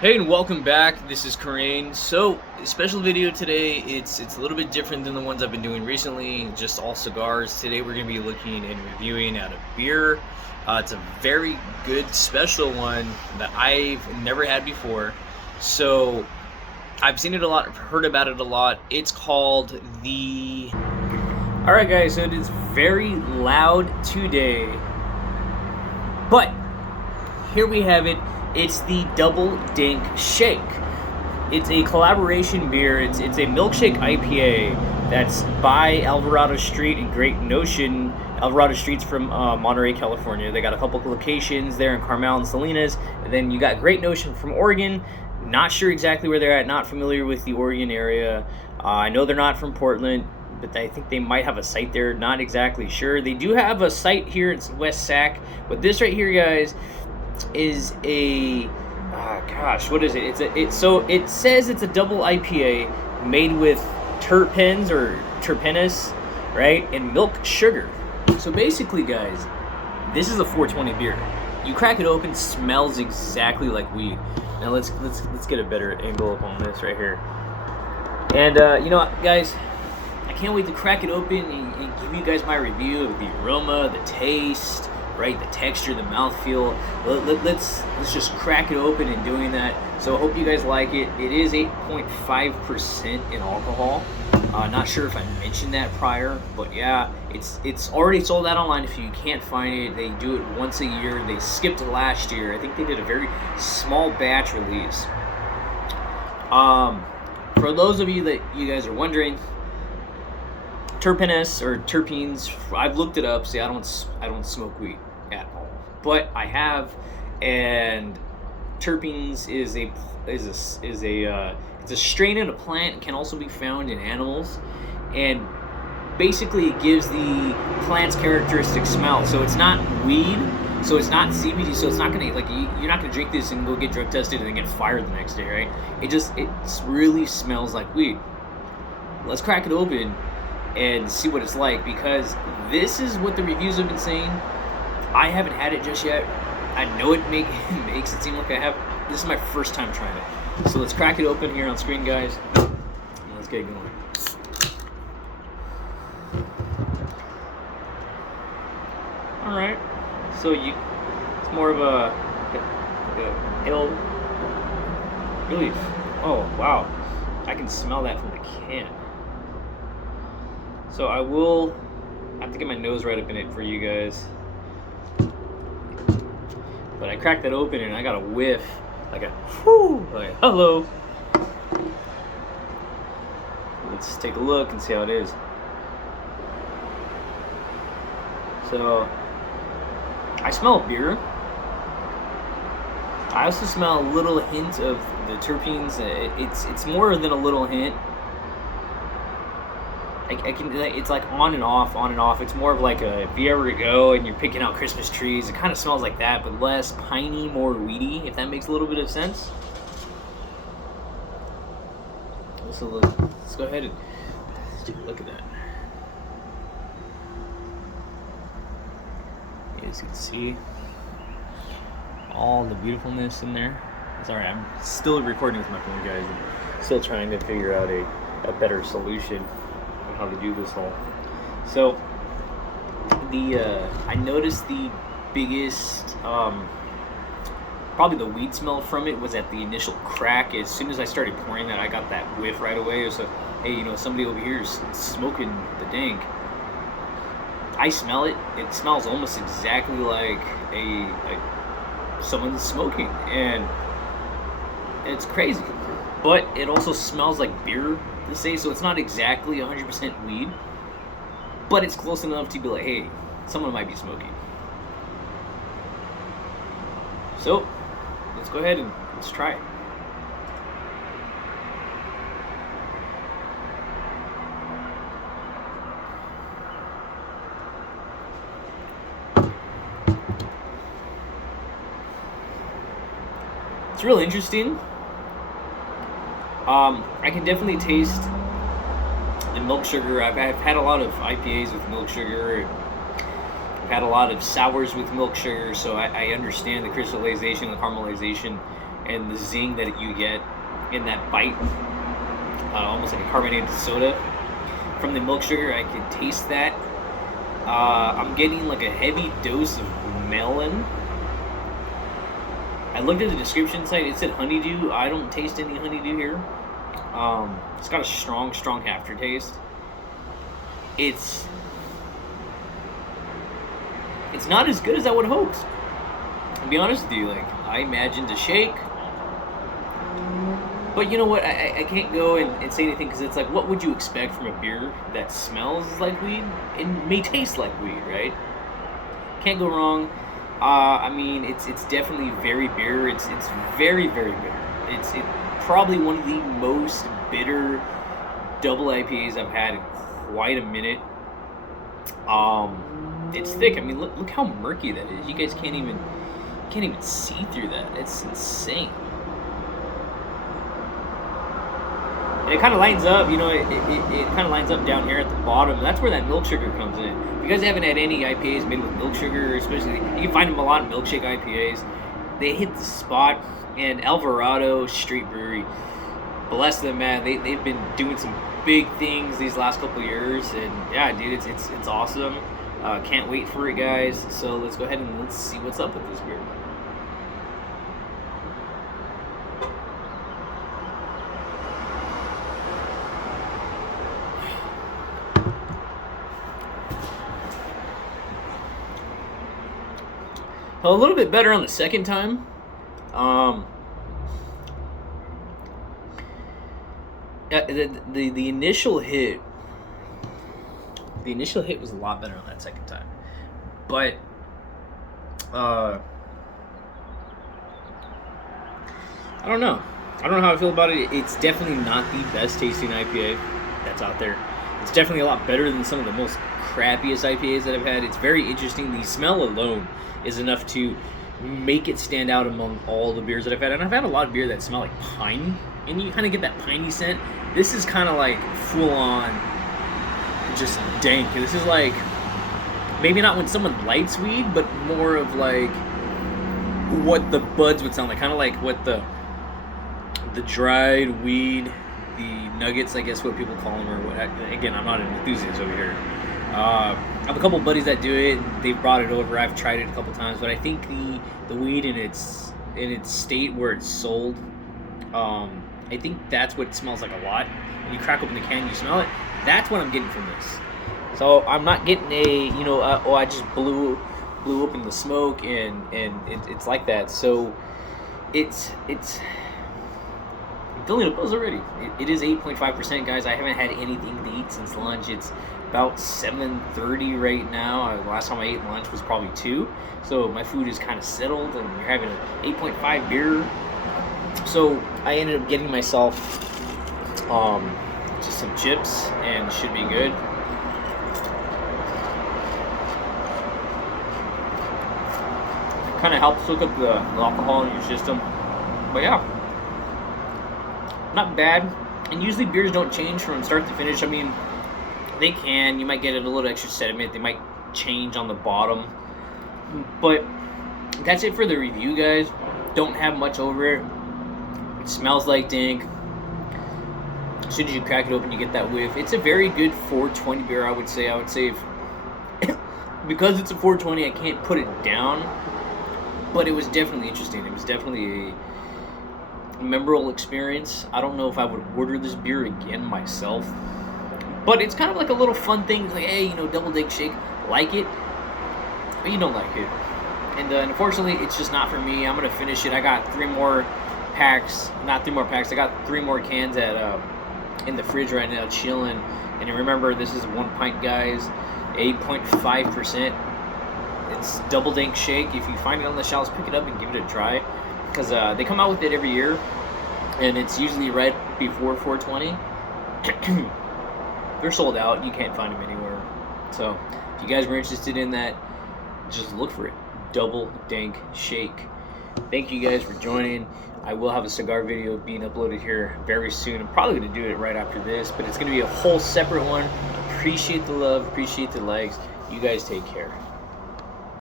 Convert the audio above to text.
Hey and welcome back. This is Corain. So, special video today. It's a little bit different than the ones I've been doing recently. Just all cigars. Today we're going to be looking and reviewing at a beer. It's a very good special one that I've never had before. So, I've seen it a lot. I've heard about it a lot. It's called the. All right, guys. So it is very loud today, but here we have it. It's the Double Dank Shake. It's a collaboration beer. It's a milkshake IPA that's by Alvarado Street and Great Notion. Alvarado Street's from Monterey, California. They got a couple locations there in Carmel and Salinas. And then you got Great Notion from Oregon. Not sure exactly where they're at. Not familiar with the Oregon area. I know they're not from Portland, but I think they might have a site there. Not exactly sure. They do have a site here in West Sac. But this right here, guys, is a what is it? So it says it's a double IPA made with terpenes or terpenes, right, and milk sugar. So basically, guys, this is a 420 beer. You crack it open, smells exactly like weed. Now let's get a better angle up on this right here. And you know what, guys, I can't wait to crack it open and give you guys my review of the aroma, the taste, right, the texture, the mouthfeel. Let's just crack it open and doing that. So I hope you guys like it. It is 8.5% in alcohol. Not sure if I mentioned that prior, but yeah, it's already sold out online. If you can't find it, they do it once a year. They skipped it last year. I think they did a very small batch release. For those of you that you guys are wondering, terpenes or terpenes, I've looked it up. See, I don't smoke weed at all, but I have, and terpenes is it's a strain in a plant. It can also be found in animals, and basically it gives the plant's characteristic smell. So it's not weed, so it's not CBD, so it's not gonna, like, you're not gonna drink this and go get drug tested and then get fired the next day, right? It really smells like weed. Let's crack it open and see what it's like, because this is what the reviews have been saying. I haven't had it just yet. I know it makes it seem like I have. This is my first time trying it. So let's crack it open here on screen, guys. And let's get going. All right. So it's more of a hill. Really? Oh wow! I can smell that from the can. So I will have to get my nose right up in it for you guys. But I cracked that open and I got a whiff, like a whoo, like hello. Let's take a look and see how it is. So I smell beer. I also smell a little hint of the terpenes. It's more than a little hint. I can, it's like on and off. It's more of like if you ever go and you're picking out Christmas trees, it kind of smells like that, but less piney, more weedy, if that makes a little bit of sense. Let's go ahead and take a look at that. As you can see, all the beautifulness in there. Sorry, I'm still recording with my phone, guys. I'm still trying to figure out a better solution how to do this all. So I noticed the biggest probably the weed smell from it was at the initial crack. As soon as I started pouring that, I got that whiff right away. It was like, hey, you know, somebody over here is smoking the dank. I smell it. It smells almost exactly like someone's smoking, and it's crazy. But it also smells like beer, to say, so it's not exactly 100% weed, but it's close enough to be like, hey, someone might be smoking. So let's go ahead and let's try it. It's really interesting. I can definitely taste the milk sugar. I've had a lot of IPAs with milk sugar. I've had a lot of sours with milk sugar, so I understand the crystallization, the caramelization, and the zing that you get in that bite, almost like a carbonated soda. From the milk sugar, I can taste that. I'm getting like a heavy dose of melon. I looked at the description site, it said honeydew. I don't taste any honeydew here. It's got a strong aftertaste. It's not as good as I would have hoped. To be honest with you, like, I imagined a shake. But you know what, I can't go and say anything, because it's like, what would you expect from a beer that smells like weed and may taste like weed, right? Can't go wrong. I mean, it's definitely very bitter. It's very bitter. It's probably one of the most bitter double IPAs I've had in quite a minute. It's thick. I mean, look how murky that is. You guys can't even see through that. It's insane. And it kind of lines up, you know, it kind of lines up down here at the bottom. That's where that milk sugar comes in. If you guys haven't had any IPAs made with milk sugar, especially, you can find them a lot in milkshake IPAs. They hit the spot. And Alvarado Street Brewery, bless them, man. They've been doing some big things these last couple years. And yeah, dude, it's awesome. Can't wait for it, guys. So let's go ahead and let's see what's up with this beer. A little bit better on the second time. The initial hit. The initial hit was a lot better on that second time, but I don't know. I don't know how I feel about it. It's definitely not the best tasting IPA that's out there. It's definitely a lot better than some of the most crappiest IPAs that I've had. It's very interesting. The smell alone is enough to make it stand out among all the beers that I've had. And I've had a lot of beer that smell like pine, and you kind of get that piney scent. This is kind of like full on just dank. This is like, maybe not when someone lights weed, but more of like what the buds would sound like. Kind of like what the dried weed, the nuggets, I guess what people call them, or what. Again, I'm not an enthusiast over here. I have a couple buddies that do it. They've brought it over. I've tried it a couple times, but I think the weed in its state where it's sold, I think that's what it smells like a lot. When you crack open the can, you smell it. That's what I'm getting from this. So I'm not getting I just blew open the smoke and it's like that. So it's I'm feeling a buzz already. It is 8.5%, guys. I haven't had anything to eat since lunch. It's about 7:30 right now. Last time I ate lunch was probably 2. So my food is kind of settled, and we're having an 8.5 beer. So I ended up getting myself just some chips, and should be good. Kind of helps soak up the alcohol in your system. But yeah, not bad. And usually beers don't change from start to finish. I mean, they can. You might get a little extra sediment. They might change on the bottom. But that's it for the review, guys. Don't have much over it. It smells like Dank. As soon as you crack it open, you get that whiff. It's a very good 420 beer, I would say. If because it's a 420, I can't put it down. But it was definitely interesting. It was definitely a memorable experience. I don't know if I would order this beer again myself. But it's kind of like a little fun thing. It's like, hey, double Dank shake. Like it, but you don't like it. And unfortunately, it's just not for me. I'm going to finish it. I got 3 more packs. Not 3 more packs. I got 3 more cans in the fridge right now, chilling. And remember, this is 1 pint, guys. 8.5%. It's double Dank shake. If you find it on the shelves, pick it up and give it a try. Because they come out with it every year. And it's usually right before 420. They're sold out. You can't find them anywhere. So if you guys were interested in that, just look for it. Double Dank shake. Thank you guys for joining. I will have a cigar video being uploaded here very soon. I'm probably going to do it right after this, but it's going to be a whole separate one. Appreciate the love. Appreciate the likes. You guys take care.